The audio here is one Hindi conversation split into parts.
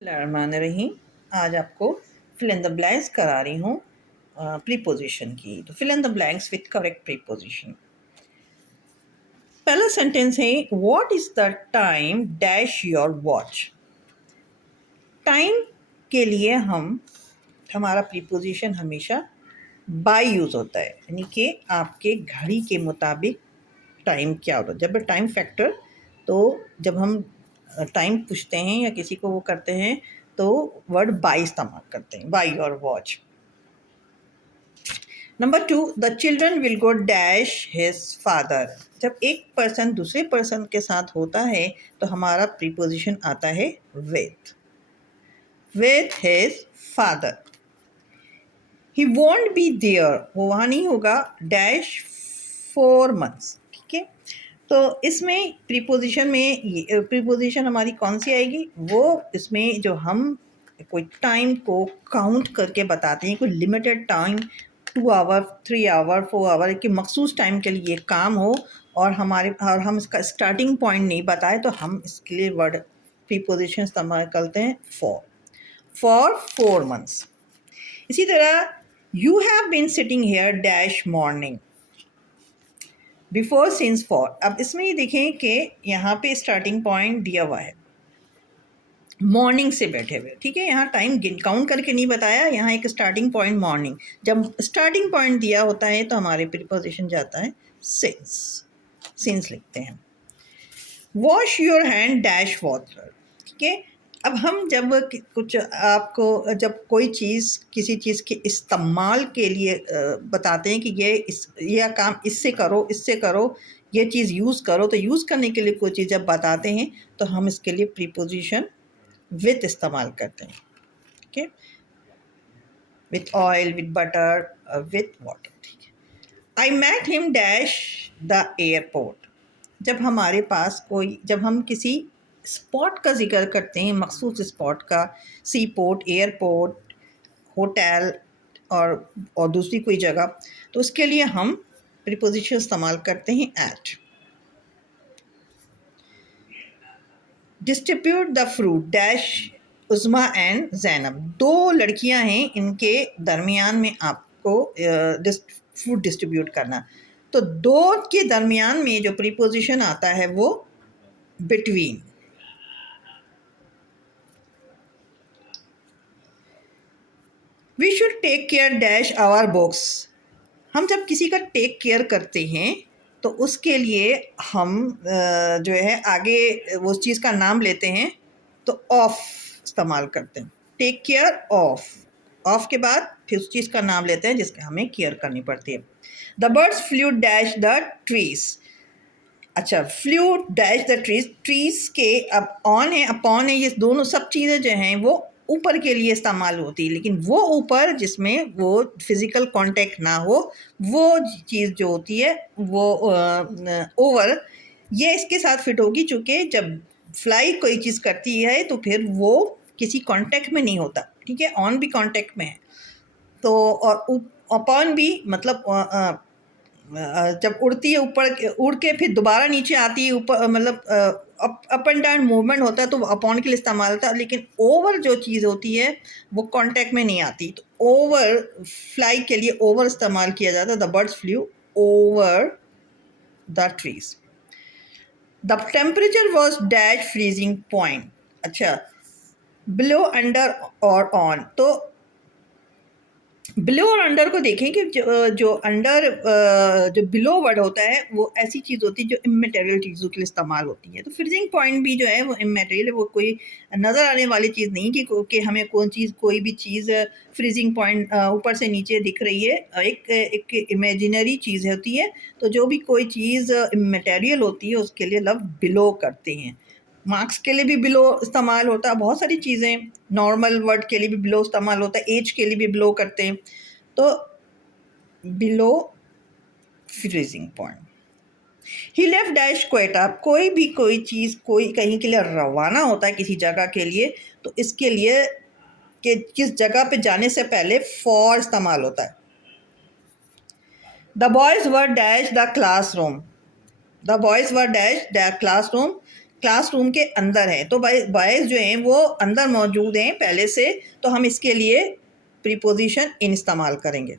बिस्मिल्लाहिर्रहमानिर्रहीम। आज आपको फिल इन द ब्लैंक्स करा रही हूँ प्रीपोजिशन की। तो fill in the blanks with correct preposition. पहला सेंटेंस है what is the time dash your watch. Time के लिए हमारा प्रीपोजिशन हमेशा बाय यूज़ होता है, यानी कि आपके घड़ी के मुताबिक टाइम क्या होता है। जब टाइम फैक्टर, तो जब हम टाइम पूछते हैं या किसी को वो करते हैं तो वर्ड बाय इस्तेमाल करते हैं, by your watch. Number 2, the children will go dash his father. जब एक पर्सन दूसरे पर्सन के साथ होता है तो हमारा प्रीपोजिशन आता है with his father. He won't be there, वो वहाँ नहीं होगा, डैश 4 months। ठीक है, तो इसमें प्रीपोजिशन हमारी कौन सी आएगी? वो इसमें जो हम कोई टाइम को काउंट करके बताते हैं, कोई limited time 2 hour 3 hour 4 hour कि मखसूस टाइम के लिए काम हो और हम इसका स्टार्टिंग पॉइंट नहीं बताए, तो हम इसके लिए वर्ड प्रीपोजिशन इस्तेमाल करते हैं फॉर 4 months। इसी तरह you have been sitting here dash morning, before since for. अब इसमें ये देखें कि यहाँ पे स्टार्टिंग पॉइंट दिया हुआ है मॉर्निंग से बैठे हुए। ठीक है, यहाँ टाइम काउंट करके नहीं बताया, यहाँ एक स्टार्टिंग पॉइंट मॉर्निंग। जब स्टार्टिंग पॉइंट दिया होता है तो हमारे प्रीपोजिशन जाता है सिंस लिखते हैं। Wash your hand dash water. ठीक है, अब हम जब कुछ आपको जब कोई चीज़ किसी चीज़ के इस्तेमाल के लिए बताते हैं कि यह काम इससे करो, इससे करो, ये चीज़ यूज़ करो, तो यूज़ करने के लिए कोई चीज़ जब बताते हैं तो हम इसके लिए प्रीपोजिशन विथ इस्तेमाल करते हैं। ठीक है, with oil, with butter, with water. ठीक है, I met him dash the airport. जब हम किसी स्पॉट का जिक्र करते हैं, मखसूस स्पॉट का, सी पोर्ट, एयरपोर्ट, होटल और दूसरी कोई जगह, तो उसके लिए हम प्रीपोजिशन इस्तेमाल करते हैं at. Distribute the fruit dash Uzma and Zainab. 2 लड़कियां हैं, इनके दरमियान में आपको फ्रूट डिस्ट्रीब्यूट करना। तो 2 के दरमियान में जो प्रीपोजिशन आता है वो between. We should take care dash our books. हम जब किसी का टेक केयर करते हैं तो उसके लिए हम जो है आगे वो उस चीज़ का नाम लेते हैं तो ऑफ इस्तेमाल करते हैं। टेक केयर ऑफ के बाद फिर उस चीज़ का नाम लेते हैं जिसके हमें केयर करनी पड़ती है। The birds flu dash the trees. अच्छा, फ्लू डैश द ट्रीज के अब ऑन है अपॉन है, ये दोनों सब चीज़ें जो हैं वो ऊपर के लिए इस्तेमाल होती है, लेकिन वो ऊपर जिसमें वो फिज़िकल कांटेक्ट ना हो, वो चीज़ जो होती है वो ओवर, ये इसके साथ फिट होगी। चूँकि जब फ्लाई कोई चीज़ करती है तो फिर वो किसी कांटेक्ट में नहीं होता। ठीक है, ऑन भी कांटेक्ट में है, तो और अपॉन भी मतलब जब उड़ती है ऊपर, उड़ के फिर दोबारा नीचे आती है ऊपर, मतलब अप एंड डाउन मूवमेंट होता है तो अपॉन के लिए इस्तेमाल होता है। लेकिन ओवर जो चीज़ होती है वो कांटेक्ट में नहीं आती, तो ओवर फ्लाई के लिए ओवर इस्तेमाल किया जाता है। The birds flu over the trees. The temperature was dash freezing point. अच्छा, बिलो, अंडर और ऑन, तो बिलो और अंडर को देखें कि जो अंडर जो बिलो वर्ड होता है वो ऐसी चीज़ होती है जो इमैटेरियल चीज़ों के लिए इस्तेमाल होती है। तो फ्रीजिंग पॉइंट भी जो है वो इमैटेरियल है, वो कोई नज़र आने वाली चीज़ नहीं कि हमें कोई भी चीज़ फ्रीजिंग पॉइंट ऊपर से नीचे दिख रही है, एक इमेजिनरी चीज़ होती है। तो जो भी कोई चीज़ इमैटेरियल होती है उसके लिए लफ्ज़ बिलो करते हैं। मार्क्स के लिए भी बिलो इस्तेमाल होता है, बहुत सारी चीज़ें, नॉर्मल वर्ड के लिए भी बिलो इस्तेमाल होता है, एज के लिए भी बिलो करते हैं। तो बिलो फ्रीजिंग पॉइंट। ही लेफ्ट डैश क्वेटा। कोई चीज़ कोई कहीं के लिए रवाना होता है किसी जगह के लिए, तो इसके लिए कि किस जगह पे जाने से पहले फॉर इस्तेमाल होता है। The boys were dash the classroom. The boys were dash the classroom. Classroom के अंदर है, तो बॉयज़ जो हैं वो अंदर मौजूद हैं पहले से, तो हम इसके लिए प्रीपोजिशन इन इस्तेमाल करेंगे।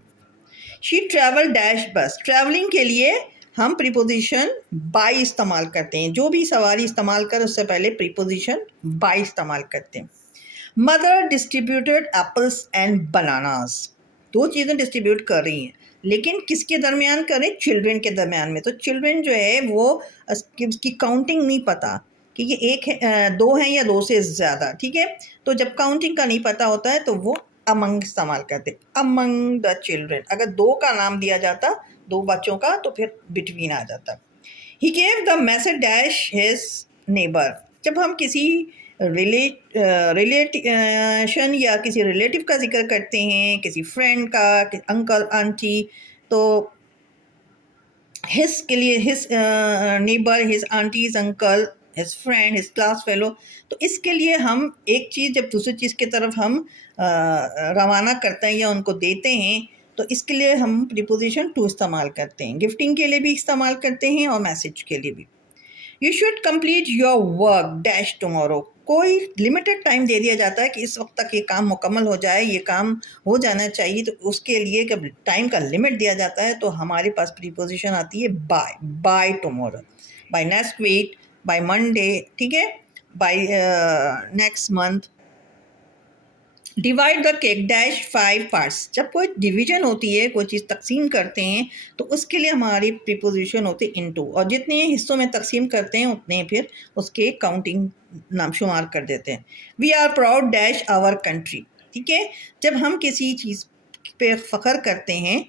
शी ट्रैवल डैश बस, ट्रैवलिंग के लिए हम प्रीपोजिशन बाय इस्तेमाल करते हैं। जो भी सवारी इस्तेमाल कर उससे पहले प्रीपोजिशन बाय इस्तेमाल करते हैं। Mother distributed apples and bananas, दो चीज़ें डिस्ट्रीब्यूट कर रही हैं, लेकिन किसके दरमियान करें? चिल्ड्रेन के दरमियान में। तो चिल्ड्रेन जो है वो उसकी काउंटिंग नहीं पता कि ये एक है, दो हैं या दो से ज़्यादा, ठीक है। तो जब काउंटिंग का नहीं पता होता है तो वो अमंग इस्तेमाल करते, अमंग द चिल्ड्रेन। अगर दो का नाम दिया जाता, दो बच्चों का, तो फिर बिटवीन आ जाता। He gave the message dash his neighbour, जब हम किसी रिलेशन या किसी रिलेटिव का जिक्र करते हैं, किसी फ्रेंड का, अंकल आंटी, तो हिज के लिए his neighbour, his aunties, uncle, his friend, his class fellow. तो इसके लिए हम एक चीज़ जब दूसरी चीज़ की तरफ हम रवाना करते हैं या उनको देते हैं, तो इसके लिए हम प्रीपोजिशन टू इस्तेमाल करते हैं। गिफ्टिंग के लिए भी इस्तेमाल करते हैं और मैसेज के लिए भी। You should complete your work dash tomorrow, कोई लिमिटेड टाइम दे दिया जाता है कि इस वक्त तक ये काम मुकम्मल हो जाए, ये काम हो जाना चाहिए, तो उसके लिए जब टाइम का लिमिट दिया जाता है तो हमारे पास प्रीपोजिशन आती है by, by tomorrow, by next week, by Monday, ठीक है, by next month. Divide the cake dash 5 parts, जब कोई डिवीजन होती है, कोई चीज़ तकसीम करते हैं, तो उसके लिए हमारी प्रीपोजिशन होती है इनटू, और जितने हिस्सों में तकसीम करते हैं उतने फिर उसके काउंटिंग नाम शुमार कर देते हैं। We are proud dash our country, ठीक है। जब हम किसी चीज़ पे फ़ख्र करते हैं